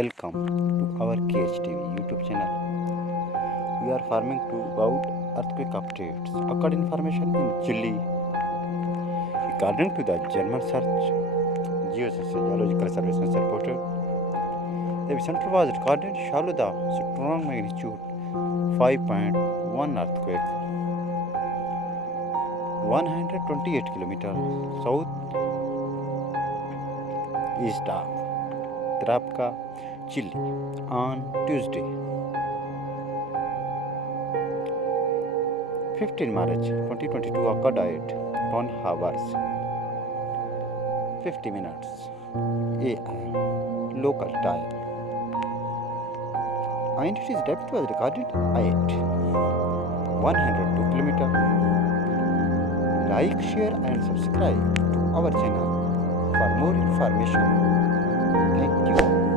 welcome to our ggest YouTube channel. We are farming to about earthquake updates. Occurred information in Chile. According to the German search geological services reported, the epicenter was recorded shallow the strong magnitude 5.1 earthquake 128 km south east of Trapka, Chile on Tuesday, 15 March 2022 occurred at 1 hours 50 minutes AM local time, and its depth was recorded at 102 km. Like, share and subscribe to our channel for more information. Thank you.